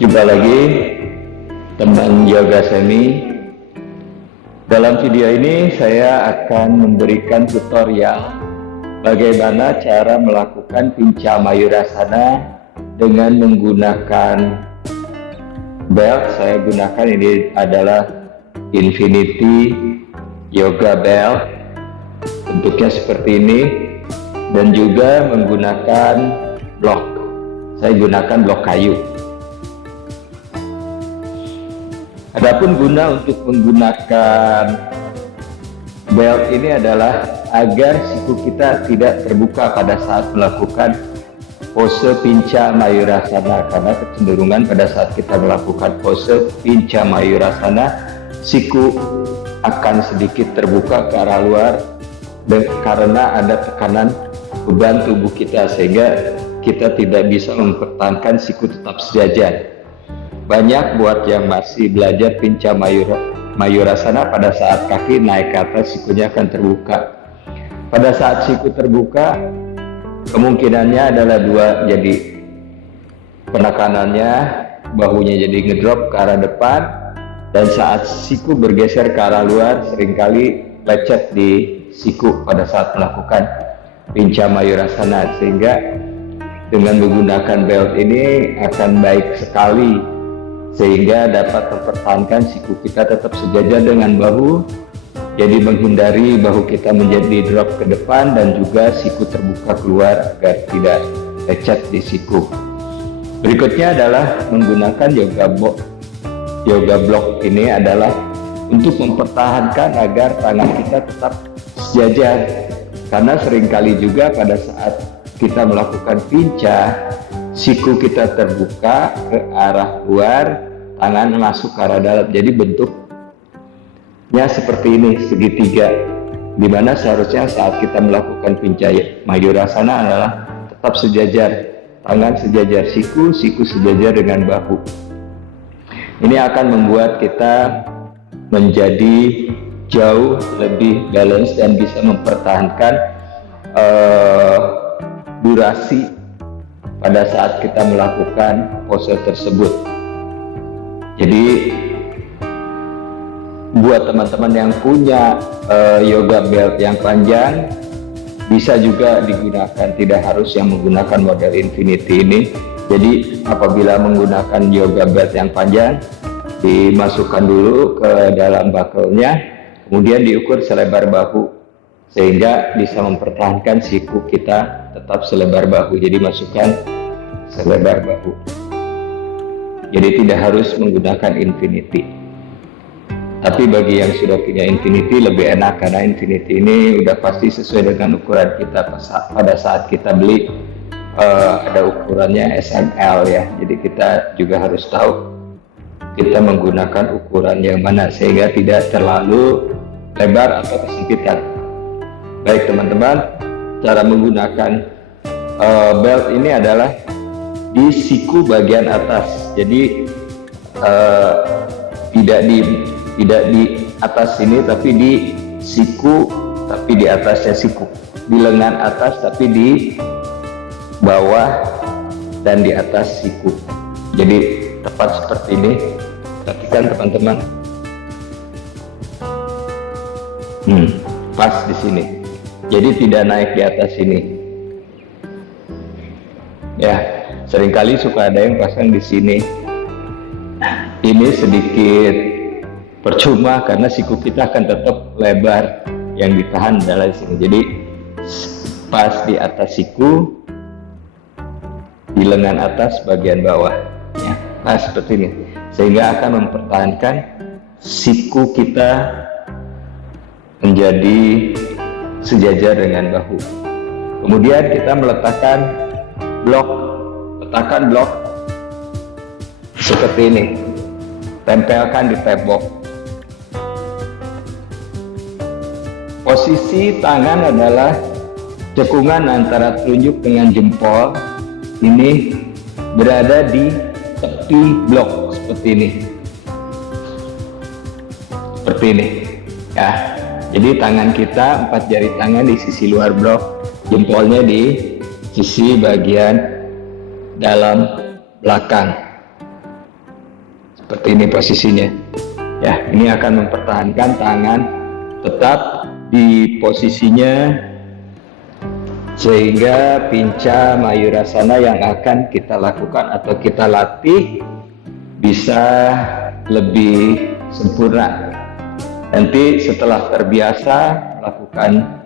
Jumpa lagi teman yoga semi. Dalam video ini saya akan memberikan tutorial bagaimana cara melakukan Pincha Mayurasana dengan menggunakan belt. Saya gunakan ini adalah Infinity Yoga Belt, bentuknya seperti ini, dan juga menggunakan blok. Saya gunakan blok kayu. Adapun guna untuk menggunakan belt ini adalah agar siku kita tidak terbuka pada saat melakukan pose Pincha Mayurasana, karena kecenderungan pada saat kita melakukan pose Pincha Mayurasana siku akan sedikit terbuka ke arah luar karena ada tekanan beban tubuh kita, sehingga kita tidak bisa mempertahankan siku tetap sejajar. Banyak buat yang masih belajar Pincha Mayurasana, pada saat kaki naik ke atas sikunya akan terbuka. Pada saat siku terbuka, kemungkinannya adalah dua, jadi penekanannya bahunya jadi ngedrop ke arah depan, dan saat siku bergeser ke arah luar seringkali lecet di siku pada saat melakukan Pincha Mayurasana, sehingga dengan menggunakan belt ini akan baik sekali, sehingga dapat mempertahankan siku kita tetap sejajar dengan bahu, jadi menghindari bahu kita menjadi drop ke depan dan juga siku terbuka keluar agar tidak lecet di siku. Berikutnya adalah menggunakan yoga block. Ini adalah untuk mempertahankan agar tangan kita tetap sejajar, karena seringkali juga pada saat kita melakukan pincha, siku kita terbuka ke arah luar, tangan masuk ke arah dalam, jadi bentuknya seperti ini, segitiga, dimana seharusnya saat kita melakukan Pincha Mayurasana adalah tetap sejajar, tangan sejajar siku sejajar dengan bahu. Ini akan membuat kita menjadi jauh lebih balance dan bisa mempertahankan durasi pada saat kita melakukan pose tersebut. Jadi buat teman-teman yang punya yoga belt yang panjang, bisa juga digunakan, tidak harus yang menggunakan model Infinity ini. Jadi apabila menggunakan yoga belt yang panjang, dimasukkan dulu ke dalam buckle-nya, kemudian diukur selebar bahu, sehingga bisa mempertahankan siku kita tetap selebar bahu. Jadi masukkan selebar bahu, jadi tidak harus menggunakan Infinity. Tapi bagi yang sudah punya Infinity lebih enak, karena Infinity ini udah pasti sesuai dengan ukuran kita pada saat kita beli. Ada ukurannya SML ya, jadi kita juga harus tahu kita menggunakan ukuran yang mana sehingga tidak terlalu lebar atau kesempitan. Baik teman-teman, cara menggunakan belt ini adalah di siku bagian atas, jadi tidak di atas sini, tapi di siku, tapi di atasnya siku, di lengan atas tapi di bawah dan di atas siku. Jadi tepat seperti ini. Perhatikan teman-teman, pas di sini, jadi tidak naik di atas sini ya. Seringkali suka ada yang pasang di sini. Ini sedikit percuma karena siku kita akan tetap lebar, yang ditahan adalah sini. Jadi pas di atas siku, di lengan atas bagian bawah ya, pas seperti ini, sehingga akan mempertahankan siku kita menjadi sejajar dengan bahu. Kemudian kita meletakkan blok seperti ini, tempelkan di tembok. Posisi tangan adalah cekungan antara telunjuk dengan jempol ini berada di tepi blok seperti ini, ya. Jadi tangan kita, 4 jari tangan di sisi luar blok, jempolnya di sisi bagian dalam belakang. seperti ini posisinya. Ya, ini akan mempertahankan tangan tetap di posisinya sehingga pinca mayurasana yang akan kita lakukan atau kita latih bisa lebih sempurna. Nanti setelah terbiasa melakukan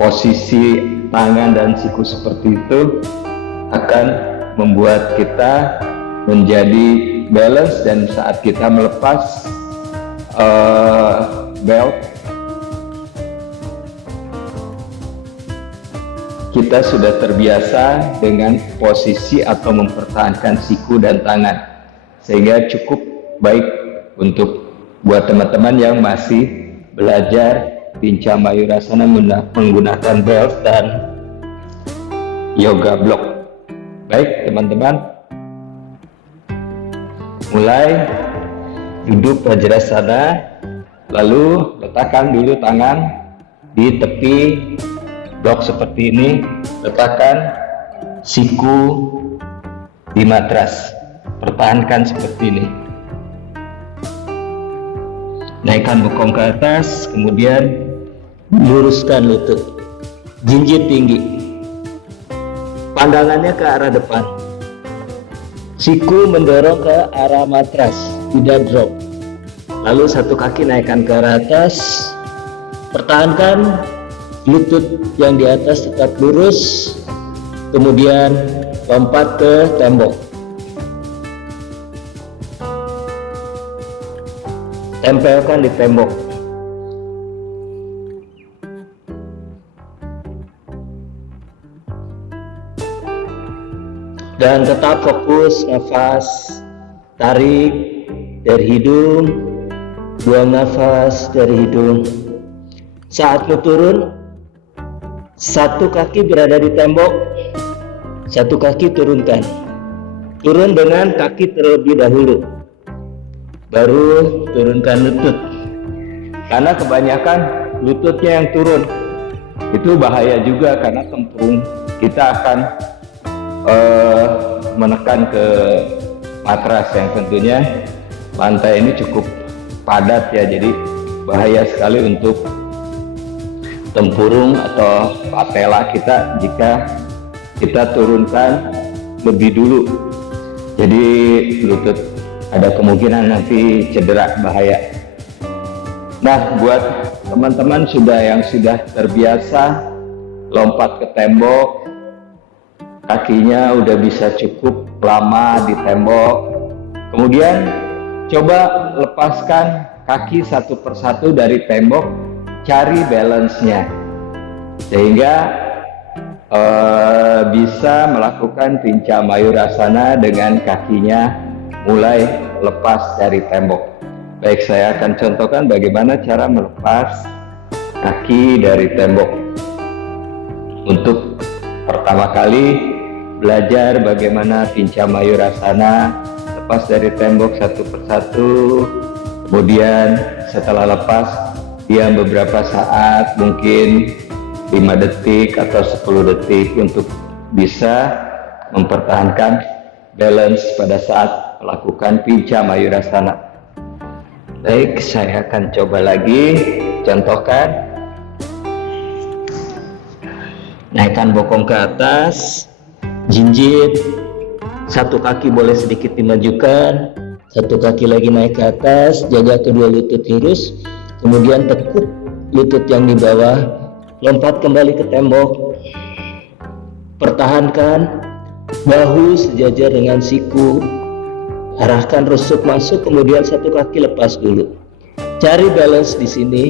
posisi tangan dan siku seperti itu akan membuat kita menjadi balance, dan saat kita melepas belt kita sudah terbiasa dengan posisi atau mempertahankan siku dan tangan, sehingga cukup baik untuk buat teman-teman yang masih belajar pinca mayurasana menggunakan belt dan yoga block. Baik teman-teman, mulai duduk Vajrasana, lalu letakkan dulu tangan di tepi blok seperti ini, letakkan siku di matras, pertahankan seperti ini. Naikkan bokong ke atas, kemudian luruskan lutut, jinjit tinggi, pandangannya ke arah depan, siku mendorong ke arah matras, tidak drop. Lalu satu kaki naikkan ke arah atas, pertahankan lutut yang di atas tetap lurus, kemudian lompat ke tembok. Tempelkan di tembok. Dan tetap fokus nafas, tarik dari hidung, buang nafas dari hidung. Saat mau turun, satu kaki berada di tembok, satu kaki turunkan. Turun dengan kaki terlebih dahulu, baru turunkan lutut. Karena kebanyakan lututnya yang turun, itu bahaya juga, karena tempurung kita akan menekan ke matras yang tentunya lantai ini cukup padat ya, jadi bahaya sekali untuk tempurung atau patella kita jika kita turunkan lebih dulu. Jadi lutut ada kemungkinan nanti cedera, bahaya. Nah, buat teman-teman yang sudah terbiasa lompat ke tembok, kakinya udah bisa cukup lama di tembok, kemudian coba lepaskan kaki satu persatu dari tembok, cari balance-nya sehingga bisa melakukan pinca mayurasana dengan kakinya mulai lepas dari tembok. Baik, saya akan contohkan bagaimana cara melepas kaki dari tembok. Untuk pertama kali belajar bagaimana pinca mayurasana, lepas dari tembok satu persatu, kemudian setelah lepas diam beberapa saat, mungkin 5 detik atau 10 detik untuk bisa mempertahankan balance pada saat melakukan pinca mayurasana. Baik, saya akan coba lagi contohkan. Naikkan bokong ke atas, jinjit, satu kaki boleh sedikit dimajukan, satu kaki lagi naik ke atas, jaga kedua lutut lurus, kemudian tekuk lutut yang di bawah, lompat kembali ke tembok, pertahankan bahu sejajar dengan siku, arahkan rusuk masuk, kemudian satu kaki lepas dulu. Cari balance di sini.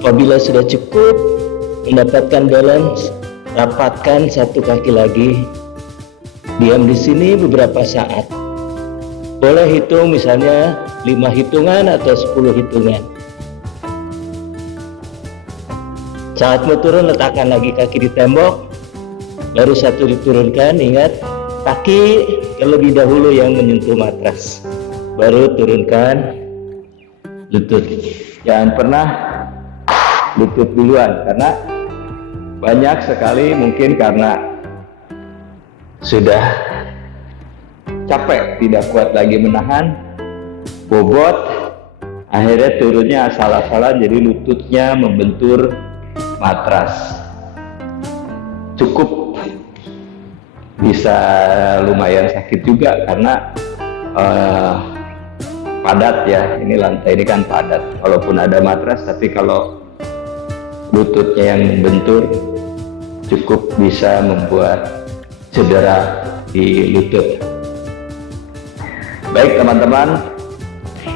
Apabila sudah cukup mendapatkan balance, rapatkan satu kaki lagi, diam di sini beberapa saat. Boleh hitung misalnya 5 hitungan atau 10 hitungan. Saat mau turun, letakkan lagi kaki di tembok, baru satu diturunkan. Ingat, kaki terlebih dahulu yang menyentuh matras, baru turunkan lutut. Jangan pernah lutut duluan, karena banyak sekali mungkin karena sudah capek, tidak kuat lagi menahan, bobot, akhirnya turunnya asal-asalan, jadi lututnya membentur matras. Cukup bisa lumayan sakit juga karena padat ya, ini lantai ini kan padat, walaupun ada matras tapi kalau lututnya yang membentur cukup bisa membuat cedera di lutut. Baik teman-teman,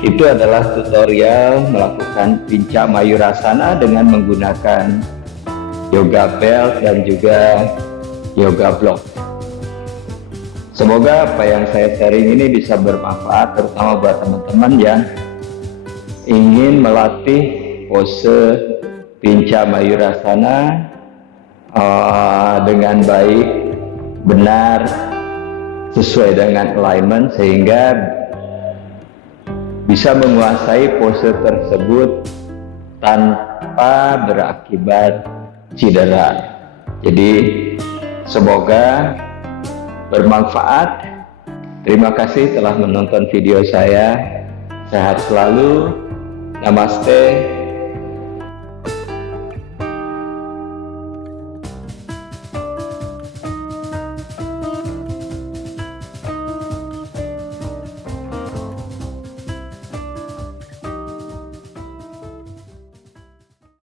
itu adalah tutorial melakukan Pinca Mayurasana dengan menggunakan yoga belt dan juga yoga block. Semoga apa yang saya sharing ini bisa bermanfaat, terutama buat teman-teman yang ingin melatih pose Pinca Mayurasana dengan baik, benar, sesuai dengan alignment, sehingga bisa menguasai pose tersebut tanpa berakibat cedera. Jadi semoga bermanfaat. Terima kasih telah menonton video saya. Sehat selalu. Namaste.